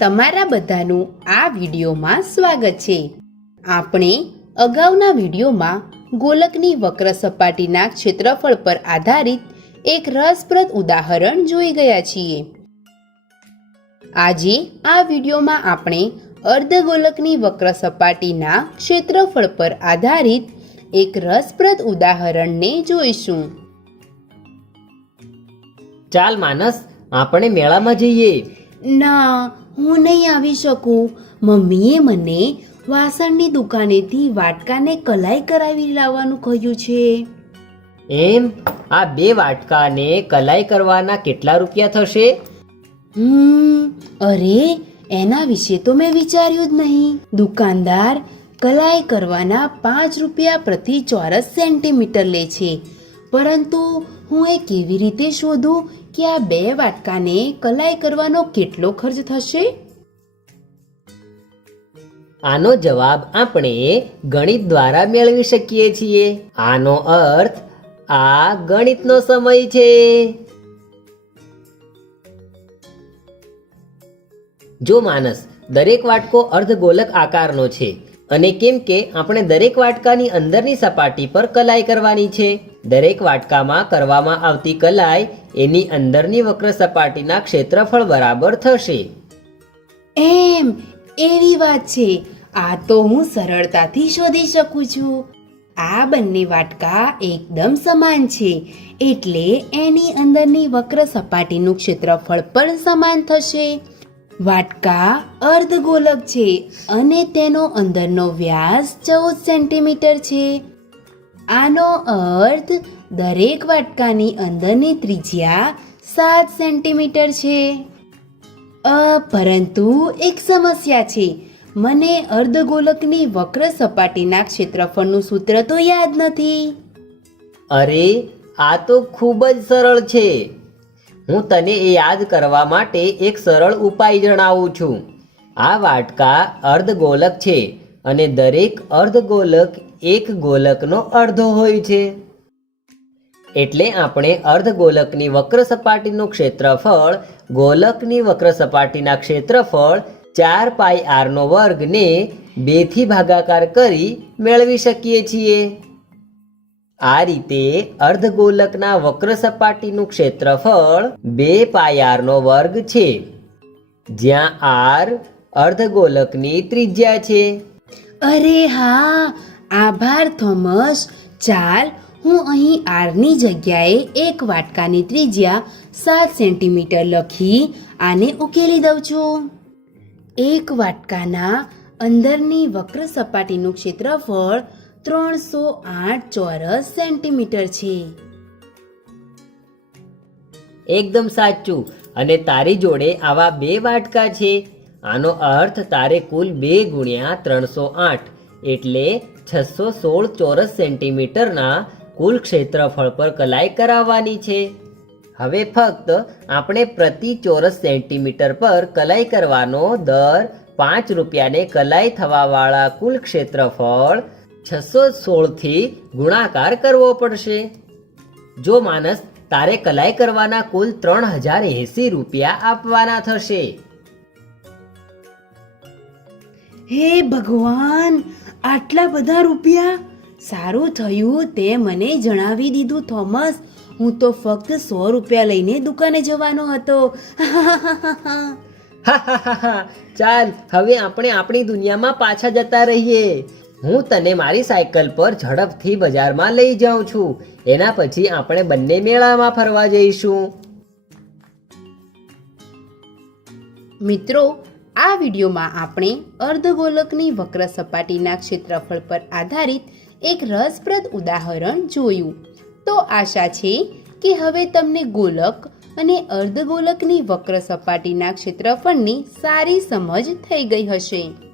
તમારા બધાનું આ વિડીયોમાં સ્વાગત છે. આપણે અગાઉના વિડીયોમાં ગોલકની વક્ર સપાટીના ક્ષેત્રફળ પર આધારિત એક રસપ્રદ ઉદાહરણ જોઈ ગયા છીએ. આજે આ વિડીયોમાં આપણે અર્ધગોલકની વક્ર સપાટીના ક્ષેત્રફળ પર આધારિત એક રસપ્રદ ઉદાહરણને જોઈશું. ચાલ માનસ આપણે મેળામાં જઈએ. ના હું નહીં આવી શકું. મમ્મીએ મને વાસણની દુકાનેથી વાટકાને કલાઈ કરાવી લાવવાનું કહ્યું છે. એમ? આ બે વાટકાને કલાઈ કરવાના કેટલા રૂપિયા થશે? હમ અરે એના વિશે તો મેં વિચાર્યું જ નહીં. દુકાનદાર કલાઈ કરવાના પાંચ રૂપિયા પ્રતિ ચોરસ સેન્ટીમીટર લે છે. પરંતુ હું એ કેવી રીતે શોધું કે આ બે વાટકાને કલાઈ કરવાનો કેટલો ખર્ચ થશે? આનો જવાબ આપણે ગણિત દ્વારા મેળવી શકીએ છીએ. આનો અર્થ આ ગણિતનો સમય છે. જો માનસ, દરેક વાટકો અર્ધગોલક આકારનો છે અને કેમ કે આપણે દરેક વાટકાની અંદરની સપાટી પર કલાઈ કરવાની છે. દરેક વાટકામાં કરવામાં આવતી કલાઈ એની અંદરની વક્ર સપાટીના ક્ષેત્રફળ બરાબર થશે. એમ, એવી વાત છે. આ તો હું સરળતાથી શોધી શકું છું. આ બંને વાટકા એકદમ સમાન છે. એટલે એની અંદરની વક્ર સપાટીનું ક્ષેત્રફળ પણ સમાન થશે. વાટકા અર્ધગોલક છે અને તેનો અંદરનો વ્યાસ ચૌદ સેન્ટીમીટર છે. આનો અર્થ દરેક વાટકાની અંદરની ત્રિજ્યા સાત સેન્ટીમીટર છે. પરંતુ એક સમસ્યા છે. મને અર્ધગોલકની વક્ર સપાટીના ક્ષેત્રફળનું સૂત્ર તો યાદ નથી. અરે, આ તો ખૂબ જ સરળ છે. હું તને એ યાદ કરવા માટે એક સરળ ઉપાય જણાવું છું. આ વાટકા અર્ધગોલક છે અને દરેક અર્ધગોલક એક ગોલકનો અડધો હોય છે. એટલે આપણે અર્ધગોલકની વક્ર સપાટીનું ક્ષેત્રફળ, ગોલકની વક્ર સપાટીના ક્ષેત્રફળ ચાર પાઈ આરનો વર્ગને બેથી ભાગાકાર કરી મેળવી શકીએ છીએ. આ રીતે અર્ધગોલકના વક્ર સપાટીનું ક્ષેત્રફળ બે પાયારનો વર્ગ છે. જ્યાં આર અર્ધગોલકની ત્રિજ્યા છે. અરે હા, આભાર થોમસ. ચાલ, હું અહીં આરની જગ્યાએ એક વાટકાની ત્રિજ્યા સાત સેન્ટીમીટર લખી આને ઉકેલી દઉં છું. એક વાટકાના અંદરની વક્ર સપાટીનું ક્ષેત્રફળ ત્રણસો આઠ ચોરસ સેન્ટીમીટર છે. એકદમ સાચું. અને તારી જોડે આવા બે વાટકા છે. આનો અર્થ તારે કુલ બે ગુણ્યા ત્રણસો આઠ, એટલે છસો સોળ ચોરસ સેન્ટીમીટરના કુલ ક્ષેત્રફળ પર કલાઈ કરાવવાની છે. હવે ફક્ત આપણે પ્રતિ ચોરસ સેન્ટીમીટર પર કલાઈ કરવાનો દર પાંચ રૂપિયાને કલાઈ થવાવાળા કુલ ક્ષેત્રફળ છસો સોળથી ગુણાકાર કરવો પડશે. જો માણસ તારે કલાઈ કરવાના કુલ ત્રણ હજાર એસી રૂપિયા આપવાના થશે. હે ભગવાન આટલા બધા રૂપિયા? સારું થયું તે મને જણાવી દીધું થોમસ. હું તો ફક્ત સો રૂપિયા લઈને દુકાને જવાનો હતો. ચાલ હવે આપણે આપણી દુનિયામાં પાછા જતા રહીએ. હું તને મારી સાયકલ પર ઝડપથી બજારમાં લઈ જાઉં છું. એના પછી આપણે બંને મેળામાં ફરવા જઈશું. મિત્રો, આ વિડીયોમાં આપણે અર્ધગોલકની વક્ર સપાટીના ક્ષેત્રફળ પર આધારિત એક રસપ્રદ ઉદાહરણ જોયું. તો આશા છે કે હવે તમને ગોલક અને અર્ધગોલકની વક્ર સપાટીના ક્ષેત્રફળની સારી સમજ થઈ ગઈ હશે.